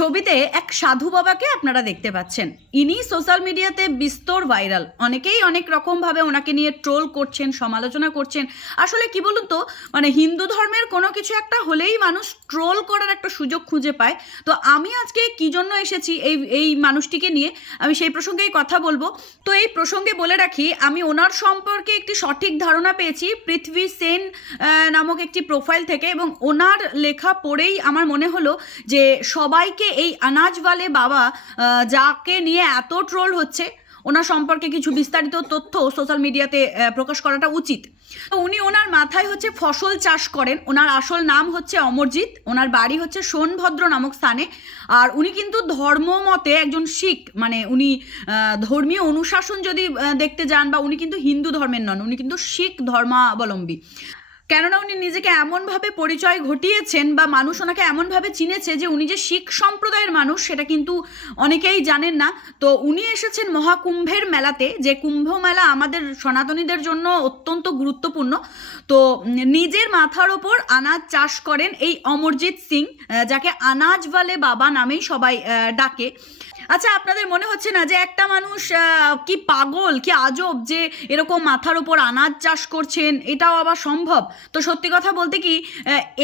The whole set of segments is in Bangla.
ছবিতে এক সাধু বাবাকে আপনারা দেখতে পাচ্ছেন। ইনি সোশ্যাল মিডিয়াতে বিস্তর ভাইরাল। অনেকেই অনেক রকমভাবে ওনাকে নিয়ে ট্রোল করছেন, সমালোচনা করছেন। আসলে কি বলুন তো মানে হিন্দু ধর্মের কোনো কিছু একটা হলেই মানুষ ট্রোল করার একটা সুযোগ খুঁজে পায়। তো আমি আজকে কি জন্য এসেছি এই এই মানুষটিকে নিয়ে, আমি সেই প্রসঙ্গেই কথা বলব। তো এই প্রসঙ্গে বলে রাখি, আমি ওনার সম্পর্কে একটি সঠিক ধারণা পেয়েছি পৃথ্বী সেন নামক একটি প্রোফাইল থেকে এবং ওনার লেখা পড়েই আমার মনে হলো যে সবাইকে এই আনাজওয়ালে বাবা যাকে নিয়ে এত ট্রোল হচ্ছে, ওনার সম্পর্কে কিছু বিস্তারিত তথ্য সোশ্যাল মিডিয়াতে প্রকাশ করাটা উচিত। তো উনি ওনার মাথায় হচ্ছে ফসল চাষ করেন। ওনার আসল নাম হচ্ছে অমরজিৎ, ওনার বাড়ি হচ্ছে সোনভদ্র নামক স্থানে। আর উনি কিন্তু ধর্ম মতে একজন শিখ মানে উনি ধর্মীয় অনুশাসন যদি দেখতে যান বা উনি কিন্তু হিন্দু ধর্মের নন, উনি কিন্তু শিখ ধর্মাবলম্বী। কেননা উনি নিজেকে এমনভাবে পরিচয় ঘটিয়েছেন বা মানুষ ওনাকে এমনভাবে চিনেছে যে উনি যে শিখ সম্প্রদায়ের মানুষ, সেটা কিন্তু অনেকেই জানেন না। তো উনি এসেছেন মহাকুম্ভের মেলাতে, যে কুম্ভ মেলা আমাদের সনাতনীদের জন্য অত্যন্ত গুরুত্বপূর্ণ। তো নিজের মাথার ওপর আনাজ চাষ করেন এই অমরজিৎ সিং যাকে আনাজওয়ালে বাবা নামেই সবাই ডাকে। আচ্ছা আপনাদের মনে হচ্ছে না যে একটা মানুষ কি পাগল, কি আজব যে এরকম মাথার ওপর আনাজ চাষ করছেন? এটাও আবার সম্ভব? তো সত্যি কথা বলতে কি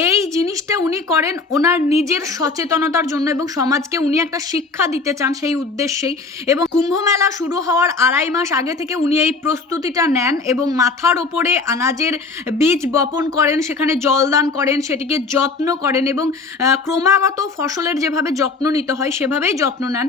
এই জিনিসটা উনি করেন ওনার নিজের সচেতনতার জন্য এবং সমাজকে উনি একটা শিক্ষা দিতে চান সেই উদ্দেশ্যেই। এবং কুম্ভ মেলা শুরু হওয়ার আড়াই মাস আগে থেকে উনি এই প্রস্তুতিটা নেন এবং মাথার ওপরে আনাজের বীজ বপন করেন, সেখানে জলদান করেন, সেটিকে যত্ন করেন এবং ক্রমাগত ফসলের যেভাবে যত্ন নিতে হয়, সেভাবেই যত্ন নেন।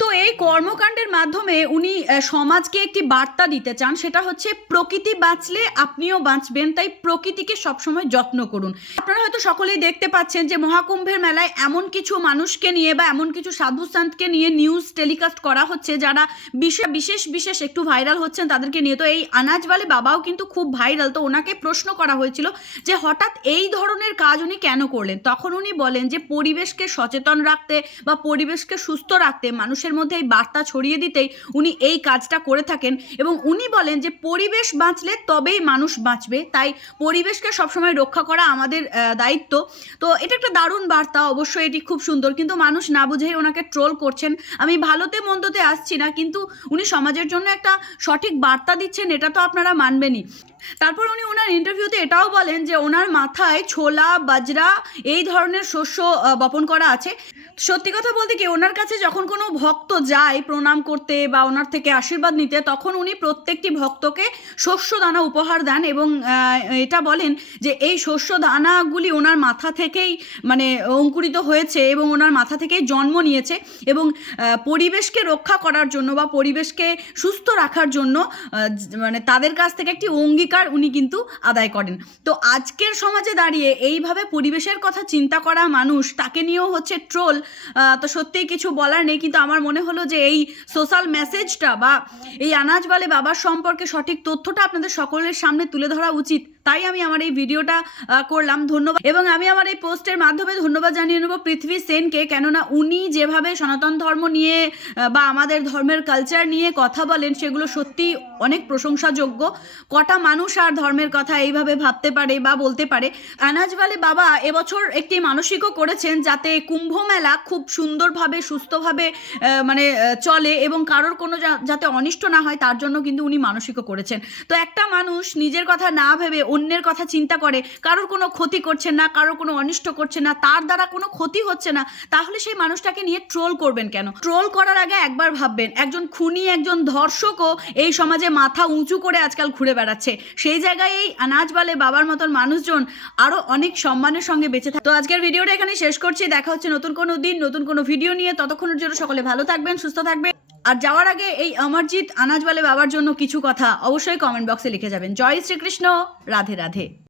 তো এই কর্মকাণ্ডের মাধ্যমে উনি সমাজকে একটি বার্তা দিতে চান, সেটা হচ্ছে প্রকৃতি বাঁচলে আপনিও বাঁচবেন, তাই প্রকৃতিকে সবসময় যত্ন করুন। আপনারা হয়তো সকলেই দেখতে পাচ্ছেন যে মহাকুম্ভের মেলায় এমন কিছু মানুষকে নিয়ে বা এমন কিছু সাধু সন্তকে নিয়ে নিউজ টেলিকাস্ট করা হচ্ছে, যারা বিশেষ বিশেষ বিশেষ একটু ভাইরাল হচ্ছেন তাদেরকে নিয়ে। তো এই আনাজওয়ালে বাবাও কিন্তু খুব ভাইরাল তো ওনাকে প্রশ্ন করা হয়েছিল যে হঠাৎ এই ধরনের কাজ উনি কেন করলেন? তখন উনি বলেন যে পরিবেশকে সচেতন রাখতে বা পরিবেশকে সুস্থ রাখতে মানুষের মধ্যে এই বার্তা ছড়িয়ে দিতেই উনি এই কাজটা করে থাকেন এবং উনি বলেন যে পরিবেশ বাঁচলে তবেই মানুষ বাঁচবে। তাই পরিবেশকে সবসময় রক্ষা করা আমাদের দায়িত্ব। তো এটা একটা দারুণ বার্তা, অবশ্যই এটি খুব সুন্দর। কিন্তু মানুষ না বুঝেই ওনাকে ট্রোল করছেন। আমি ভালোতে মন্দতে আসছি না, কিন্তু উনি সমাজের জন্য একটা সঠিক বার্তা দিচ্ছেন, এটা তো আপনারা মানবেনই। তারপর উনি ওনার ইন্টারভিউতে এটাও বলেন যে ওনার মাথায় ছোলা, বাজরা এই ধরনের শস্য বপন করা আছে। সত্যি কথা বলতে কি, ওনার কাছে যখন কোনো ভক্ত যায় প্রণাম করতে বা ওনার থেকে আশীর্বাদ নিতে, তখন উনি প্রত্যেকটি ভক্তকে শস্য দানা উপহার দেন এবং এটা বলেন যে এই শস্য দানাগুলি ওনার মাথা থেকেই মানে অঙ্কুরিত হয়েছে এবং ওনার মাথা থেকেই জন্ম নিয়েছে এবং পরিবেশকে রক্ষা করার জন্য বা পরিবেশকে সুস্থ রাখার জন্য মানে তাদের কাছ থেকে একটি অঙ্গীকার উনি কিন্তু আদায় করেন। তো আজকের সমাজে দাঁড়িয়ে এইভাবে পরিবেশের কথা চিন্তা করা মানুষ, তাকে নিয়েও হচ্ছে ট্রোল তো সত্যিই কিছু বলার নেই, কিন্তু আমার মনে হলো যে এই সোশ্যাল মেসেজটা বা এই আনাজওয়ালে বাবার সম্পর্কে সঠিক তথ্যটা আপনাদের সকলের সামনে তুলে ধরা উচিত। তাই আমি আমার এই ভিডিওটা করলাম। ধন্যবাদ। এবং আমি আমার এই পোস্টের মাধ্যমে ধন্যবাদ জানিয়ে নেব পৃথ্বী সেনকে, কেননা উনি যেভাবে সনাতন ধর্ম নিয়ে বা আমাদের ধর্মের কালচার নিয়ে কথা বলেন, সেগুলো সত্যি অনেক প্রশংসাযোগ্য। কটা মানুষ আর ধর্মের কথা এইভাবে ভাবতে পারে বা বলতে পারে। আনাজওয়ালে বাবা এবছর একটি মানসিকও করেছেন যাতে কুম্ভ মেলা খুব সুন্দরভাবে, সুস্থভাবে মানে চলে এবং কারোর কোনো যাতে অনিষ্ট না হয় তার জন্য কিন্তু উনি মানসিকও করেছেন। তো একটা মানুষ নিজের কথা না ভেবে অন্যের কথা চিন্তা করে, কারোর কোনো ক্ষতি করছে না, কারোর কোনো অনিষ্ট করছে না, তার দ্বারা কোনো ক্ষতি হচ্ছে না, তাহলে সেই মানুষটাকে নিয়ে ট্রোল করবেন কেন? ট্রোল করার আগে একবার ভাববেন, একজন খুনি, একজন ধর্ষকও এই সমাজে মাথা উঁচু করে আজকাল ঘুরে বেড়াচ্ছে। সেই জায়গায় এই আনাজবালে বাবার মতন মানুষজন আরও অনেক সম্মানের সঙ্গে বেঁচে থাকে। তো আজকের ভিডিওটা এখানে শেষ করছি, দেখা হচ্ছে নতুন কোনো দিন, নতুন কোনো ভিডিও নিয়ে, ততক্ষণের জন্য সকলে ভালো থাকবেন, সুস্থ থাকবেন। আর যাওয়ার আগে এই অমরজিৎ আনাজবালে বাবার জন্য কিছু কথা অবশ্যই কমেন্ট বক্সে লিখে যাবেন। জয় শ্রীকৃষ্ণ, রাধে রাধে।